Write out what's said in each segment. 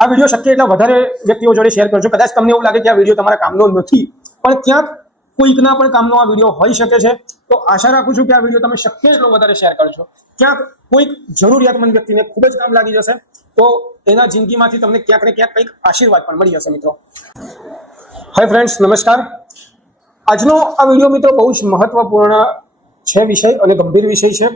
આ વીડિયો શક્ય એટલા વધારે વ્યક્તિઓ જોડે શેર કરજો. કદાચ તમને એવું લાગે કે આ વીડિયો તમારા કામનો નથી, પણ ક્યાંક કોઈકના પણ કામનો આ વીડિયો હોઈ શકે છે. તો આશા રાખું છું કે આ વીડિયો તમે શક્ય એટલો વધારે શેર કરજો. ક્યાંક કોઈક જરૂરિયાતમંદ વ્યક્તિને ખૂબ જ કામ લાગી જશે, તો એના જિંદગીમાંથી તમને ક્યાંક ને ક્યાંક કંઈક આશીર્વાદ પણ મળી જશે મિત્રો. હાય ફ્રેન્ડ્સ નમસ્કાર. આજનો આ વીડિયો મિત્રો બહુ જ મહત્વપૂર્ણ છે વિષય અને ગંભીર વિષય છે.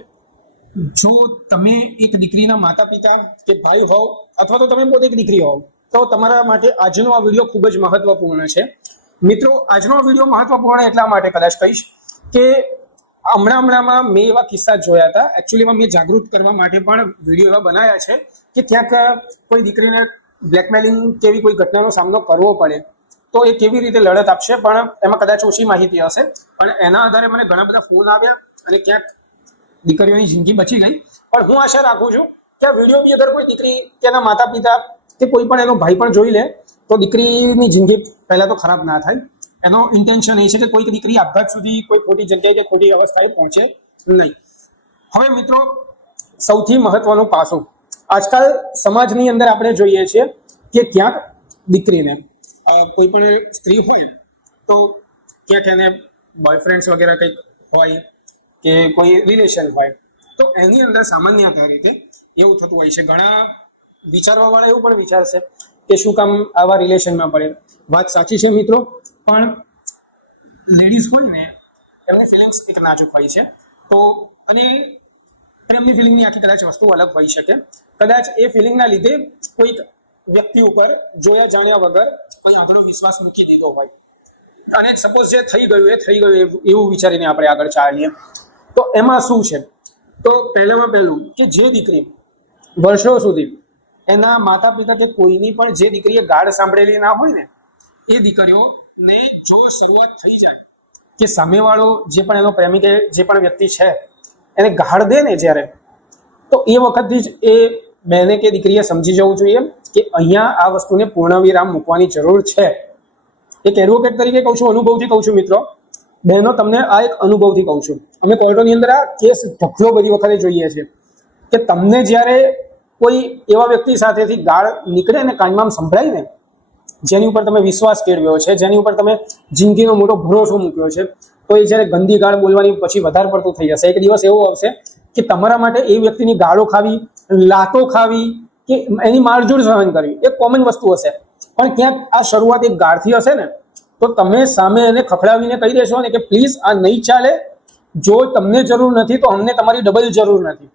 જો તમે એક દીકરીના માતા પિતા કે ભાઈ હોવ અથવા તો તમે પોતે એક દીકરી હોવ, તો તમારા માટે આજનો આ વીડિયો ખૂબ જ મહત્વપૂર્ણ છે. મિત્રો, આજનો વીડિયો મહત્વપૂર્ણ એટલા માટે કદાચ કહીશ કે હમણાં હમણાંમાં મેં એવા કિસ્સા જોયા હતા. એકચ્યુઅલીમાં મેં જાગૃત કરવા માટે પણ વીડિયો એવા બનાવ્યા છે કે ક્યાંક કોઈ દીકરીને બ્લેકમેલિંગ કેવી કોઈ ઘટનાનો સામનો કરવો પડે, તો એ કેવી રીતે લડત આપશે પણ એમાં કદાચ ઓછી માહિતી હશે. પણ એના આધારે મને ઘણા બધા ફોન આવ્યા અને ક્યાંક દીકરીઓની જિંદગી બચી ગઈ. પણ હું આશા રાખું છું કે આ વીડિયો બી અગર કોઈ દીકરી એના માતા પિતા કે કોઈ પણ એનો ભાઈ પણ જોઈ લે, તો દીકરીની જિંદગી પહેલાં તો ખરાબ ના થાય. એનો ઇન્ટેન્શન એ છે કે કોઈક દીકરી આપઘાત સુધી કોઈ ખોટી જગ્યાએ કે ખોટી અવસ્થાએ પહોંચે નહીં. હવે મિત્રો, સૌથી મહત્વનું પાસું. આજકાલ સમાજની અંદર આપણે જોઈએ છીએ કે ક્યાંક દીકરીને કોઈ પણ સ્ત્રી હોય, તો ક્યાંક એને બોયફ્રેન્ડ્સ વગેરે કંઈક હોય કે કોઈ રિલેશન હોય. તો એની અંદર સામાન્યતા રીતે એવું થતું હોય છે. ઘણા વિચારવા વાળા એવું પણ વિચારશે કે શું કામ આવા રિલેશનમાં પડે. વાત સાચી છે મિત્રો, પણ લેડીઝ હોય ને, એમની ફિલિંગ્સ એક નાજુક હોય છે. તો અને પ્રેમની ફિલિંગની આખી કદાચ વસ્તુ અલગ હોઈ શકે. કદાચ એ ફિલિંગના લીધે કોઈક વ્યક્તિ ઉપર જોયા જાણ્યા વગર કોઈ આગળનો વિશ્વાસ મૂકી દીધો હોય. અને સપોઝ જે થઈ ગયું, એ થઈ ગયું એવું વિચારીને આપણે આગળ ચાલીએ. તો એમાં શું છે? તો પહેલામાં પહેલું કે જે દીકરી વર્ષો સુધી એના માતા પિતા કે કોઈની પણ જે દીકરીએ ગાઢ સાંભળેલી ના હોય ને, એ દીકરીઓને જો શરૂઆત થઈ જાય કે સામેવાળો જે પણ એનો પ્રેમી કે જે પણ વ્યક્તિ છે, એને ગાઢ દે ને જ્યારે, તો એ વખતથી જ એ બહેને કે દીકરીએ સમજી જવું જોઈએ કે અહીંયા આ વસ્તુને પૂર્ણ વિરામ મૂકવાની જરૂર છે. એક એડવોકેટ તરીકે કહું છું, અનુભવથી કહું છું મિત્રો બહેનો, તમને આ એક અનુભવથી કહું છું. અમે કોર્ટોની અંદર આ કેસ ઢગલો બધી વખતે જોઈએ છીએ કે તમને જ્યારે કોઈ એવા વ્યક્તિ સાથેથી ગાળ નીકળે ને કાનમાં સંભળાય ને, જેની ઉપર તમે વિશ્વાસ કેળવ્યો છે, જેની ઉપર તમે જિંદગીનો મોટો ભરોસો મૂક્યો છે, તો એ જ્યારે ગંદી ગાળ બોલવાની પછી વધારે પડતું થઈ જશે. એક દિવસ એવો આવશે કે તમારા માટે એ વ્યક્તિની ગાળો ખાવી, લાતો ખાવી કે એની મારઝૂડ સહન કરવી, એ કોમન વસ્તુ હશે. પણ ક્યાંક આ શરૂઆત એક ગાળથી હશે ને તો તમે સામે એને ખખડાવીને કહી દેશો ને કે પ્લીઝ આ નહીં ચાલે. જો તમને જરૂર નથી, તો અમને તમારી ડબલ જરૂર નથી.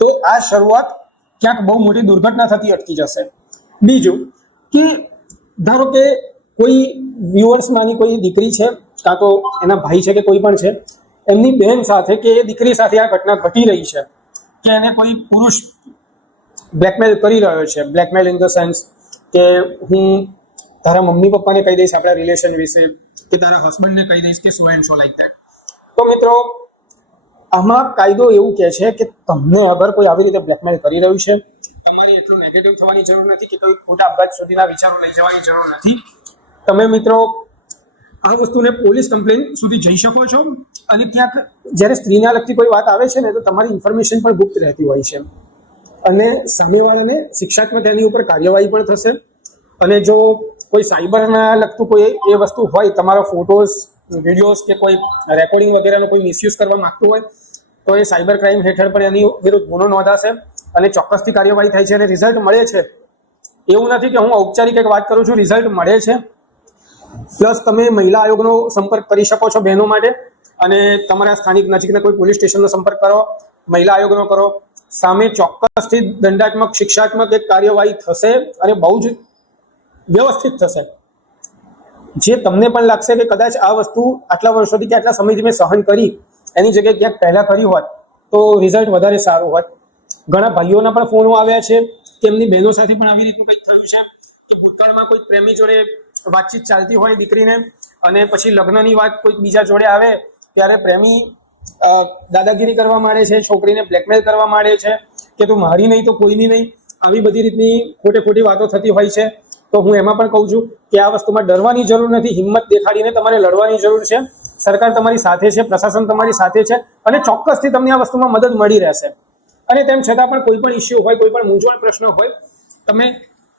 તો આ શરૂઆત ક્યાંક બહુ મોટી દુર્ઘટના થતી અટકી જશે. બીજું કે, ધારો કે કોઈ વ્યુઅર્સમાંની કોઈ દીકરી છે, કાં તો એના ભાઈ છે કે કોઈ પણ છે, એમની બહેન સાથે કે એ દીકરી સાથે આ ઘટના ઘટી રહી છે, કે એને કોઈ પુરુષ બ્લેકમેલ કરી રહ્યો છે બ્લેકમેલ ઇન ધ સેન્સ કે હું તારા મમ્મી પપ્પાને કહી દઈશ આપણા રિલેશન વિશે કે તારા હસબન્ડને કહી દઈશ કે so and so like that તો મિત્રો, આમાં કાયદો એવું કહે છે કે તમને અગર કોઈ આવી રીતે બ્લેકમેલ કરી રહ્યું છે, તમારી એટલું નેગેટિવ થવાની જરૂર નથી કે કોઈ ખોટા અપઘાત સુધીના વિચારો લઈ જવાની જરૂર નથી. તમે મિત્રો, આ વસ્તુને પોલીસ કમ્પ્લેન સુધી જઈ શકો છો અને ક્યાંક જ્યારે સ્ત્રીને લગતી કોઈ વાત આવે છે ને, તો તમારી ઇન્ફોર્મેશન પણ ગુપ્ત રહેતી હોય છે. અને સામેવાળાને શિક્ષાત્મક એની ઉપર કાર્યવાહી પણ થશે. અને જો કોઈ સાયબરના લગતું કોઈ એ વસ્તુ હોય, તમારા ફોટોઝ, વિડીયોઝ કે કોઈ રેકોર્ડિંગ વગેરેનો કોઈ મિસયુઝ કરવા માગતું હોય, તો એ સાયબર ક્રાઇમ હેઠળ પણ એની વિરુદ્ધ ગુનો નોંધાશે અને ચોક્કસથી કાર્યવાહી થાય છે અને રિઝલ્ટ મળે છે. એવું નથી કે હું ઔપચારિક એક વાત કરું છું રિઝલ્ટ મળે છે. પ્લસ તમે મહિલા આયોગનો સંપર્ક કરી શકો છો બહેનો માટે અને તમારા સ્થાનિક નજીકના કોઈ પોલીસ સ્ટેશનનો સંપર્ક કરો, મહિલા આયોગનો કરો. સામે ચોક્કસથી દંડાત્મક, શિક્ષાત્મક એક કાર્યવાહી થશે અને બહુ જ વ્યવસ્થિત થશે. જે તમને પણ લાગશે કે કદાચ આ વસ્તુ આટલા વર્ષોથી કે આટલા સમયથી મેં સહન કરી, એની જગ્યાએ ક્યાંક પહેલા કરી હોત, તો રિઝલ્ટ વધારે સારું હોત. ઘણા ભાઈઓના પણ ફોનો આવ્યા છે, કે એમની બહેનો સાથે પણ આવી રીતનું કંઈક થયું છે. કે ભૂતકાળમાં કોઈ પ્રેમી જોડે વાતચીત ચાલતી હોય દીકરીને, અને પછી લગ્નની વાત કોઈક બીજા જોડે આવે, ત્યારે પ્રેમી દાદાગીરી કરવા માંડે છે, છોકરીને બ્લેકમેલ કરવા માંડે છે, કે તું મારી નહીં તો કોઈની નહીં, આવી બધી રીતની ખોટે ખોટી વાતો થતી હોય છે. તો હું એમાં પણ કહું છું કે આ વસ્તુમાં ડરવાની જરૂર નથી, હિંમત દેખાડીને તમારે લડવાની જરૂર છે. સરકાર તમારી સાથે છે, પ્રશાસન તમારી સાથે છે અને ચોક્કસથી તમને આ વસ્તુમાં મદદ મળી રહેશે. અને તેમ છતાં પણ કોઈ પણ ઇસ્યુ હોય, કોઈ પણ મૂંઝવણ પ્રશ્ન હોય, તમે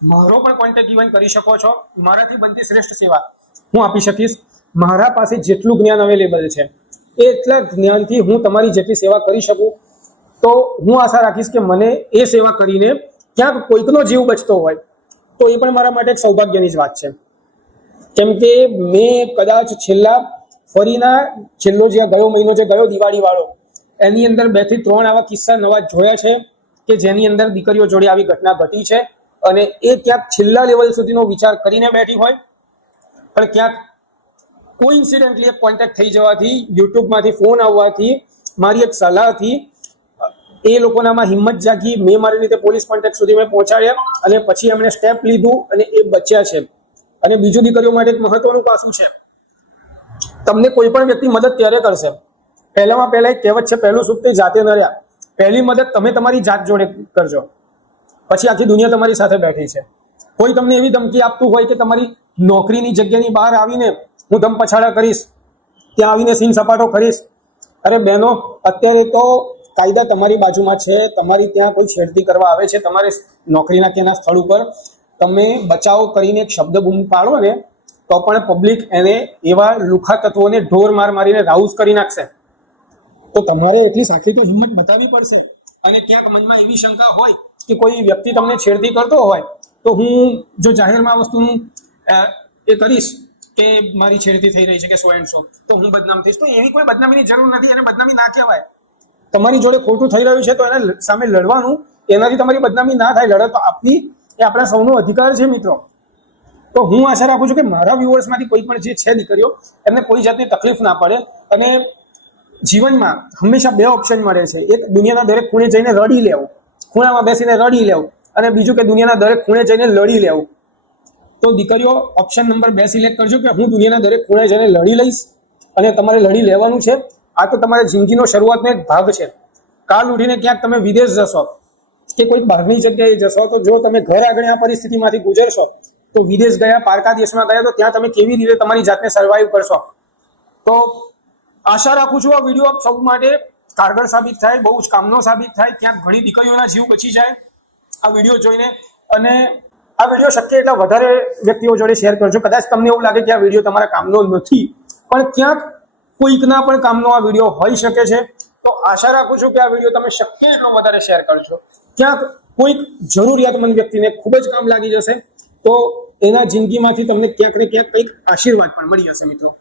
મારો પણ કોન્ટેક્ટ ઇવન કરી શકો છો. મારાથી બનતી શ્રેષ્ઠ સેવા હું આપી શકીશ. મારા પાસે જેટલું જ્ઞાન અવેલેબલ છે, એટલા જ્ઞાનથી હું તમારી જેટલી સેવા કરી શકું. તો હું આશા રાખીશ કે મને એ સેવા કરીને ક્યાંક કોઈકનો જીવ બચતો હોય. તો એ પણ મારા માટે એક સૌભાગ્યની જ વાત છે. કેમ કે મેં કદાચ છેલ્લા ફરીના છેલ્લો જે ગયો મહિનો જે ગયો દિવાળી વાળો એની અંદર બેથી ત્રણ આવા કિસ્સા નવા જોયા છે કે જેની અંદર દીકરીઓ જોડે આવી ઘટના ઘટી છે અને એ ક્યાંક છેલ્લા લેવલ સુધીનો વિચાર કરીને બેઠી હોય. પણ ક્યાંક કોઈ ઇન્સિડેન્ટલી એક કોન્ટેક્ટ થઈ જવાથી, યુટ્યુબમાંથી ફોન આવવાથી, મારી એક સલાહથી એ લોકોનામાં હિંમત જાગી. મેં મારી રીતે પોલીસ કોન્ટેક્ટ સુધી મેં પહોંચાડ્યા અને પછી એમણે સ્ટેપ લીધું અને એ બચ્યા છે. અને બીજું દીકરીઓ માટે એક મહત્વનું પાસું છે. તમને કોઈ પણ વ્યક્તિ મદદ ત્યારે કરશે. પહેલામાં પહેલા એક કહેવત છે, પહેલું સુખ તે જાતે ન રહ્યા. પહેલી મદદ તમે તમારી જાત જોડે કરજો. પછી આખી દુનિયા તમારી સાથે બેઠી છે. કોઈ તમને એવી ધમકી આપતું હોય કે તમારી નોકરીની જગ્યાની બહાર આવીને હું ધમ પછાડા કરીશ, ત્યાં આવીને સીન સપાટો કરીશ અરે બહેનો, અત્યારે તો કાયદા તમારી બાજુમાં છે, તમારી ત્યાં કોઈ છેડતી કરવા આવે છે, તમારે નોકરીના ત્યાંના સ્થળ ઉપર તમે બચાવ કરીને એક શબ્દ બૂમ પાડો ને, તો પણ પબ્લિક એને એવા લુખા તત્વોને ઢોર માર મારીને રાઉઝ કરી નાખશે. તો તમારે એટલી સાચી તો હિંમત બતાવવી પડશે. અને ક્યાંક મનમાં એવી શંકા હોય કે કોઈ વ્યક્તિ તમને છેડતી કરતો હોય, તો હું જો જાહેરમાં વસ્તુનું એ કરીશ કે મારી છેડતી થઈ રહી છે કે સો એન્ડ સો, તો હું બદનામ થઈશ. તો એવી કોઈ બદનામીની જરૂર નથી અને બદનામી ના કહેવાય. તમારી જોડે ખોટું થઈ રહ્યું છે તો એના સામે લડવાનું, એનાથી તમારી બદનામી ના થાય. લડત આપવી એ આપણા સૌનો અધિકાર છે મિત્રો. તો હું આશા રાખું છું કે મારા વ્યુઅર્સમાંથી કોઈ પણ જે છે દીકરીઓ, એમને કોઈ જાતની તકલીફ ના પડે. અને જીવનમાં હંમેશા બે ઓપ્શન મળે છે. એક, દુનિયાના દરેક ખૂણે જઈને રડી લેવું. ખૂણામાં બેસીને રડી લેવું. અને બીજું કે દુનિયાના દરેક ખૂણે જઈને લડી લેવું. તો દીકરીઓ ઓપ્શન નંબર બે સિલેક્ટ કરજો કે હું દુનિયાના દરેક ખૂણે જઈને લડી લઈશ. અને તમારે લડી લેવાનું છે. આ તો તમારા જિંદગીનો શરૂઆતનો એક ભાગ છે. કાલ ઉઠીને ક્યાંક તમે વિદેશ જશો કે કોઈક બહારની જગ્યાએ જશો, તો જો તમે ઘર આગળ આ પરિસ્થિતિમાંથી ગુજરશો, તો વિદેશ ગયા, પારકા દેશમાં ગયા, તો ત્યાં તમે કેવી રીતે તમારી જાતને સર્વાઈવ કરશો? તો આશા રાખું છું આ વીડિયો આપ સૌ માટે કારગર સાબિત થાય, બહુ જ કામનો સાબિત થાય, ક્યાંક ઘણી દીકરીઓના જીવ બચી જાય. આ વીડિયો જોઈને અને આ વીડિયો શક્ય એટલા વધારે વ્યક્તિઓ જોડે શેર કરજો. કદાચ તમને એવું લાગે કે આ વીડિયો તમારા કામનો નથી, પણ ક્યાંક કોઈકના પણ કામનો આ વીડિયો હોઈ શકે છે. તો આશા રાખું છું કે આ વીડિયો તમે શક્ય એટલો વધારે શેર કરજો. ક્યાંક કોઈક જરૂરિયાતમંદ વ્યક્તિને ખૂબ જ કામ લાગી જશે, તો એના જિંદગીમાંથી તમને ક્યાંક ને ક્યાંક કંઈક આશીર્વાદ પણ મળી જશે મિત્રો.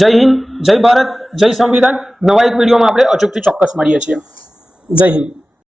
જય હિન્દ, જય ભારત, જય સંવિધાન. નવા એક વિડીયોમાં આપણે અચૂકથી ચોક્કસ મળીએ છીએ. જય હિન્દ.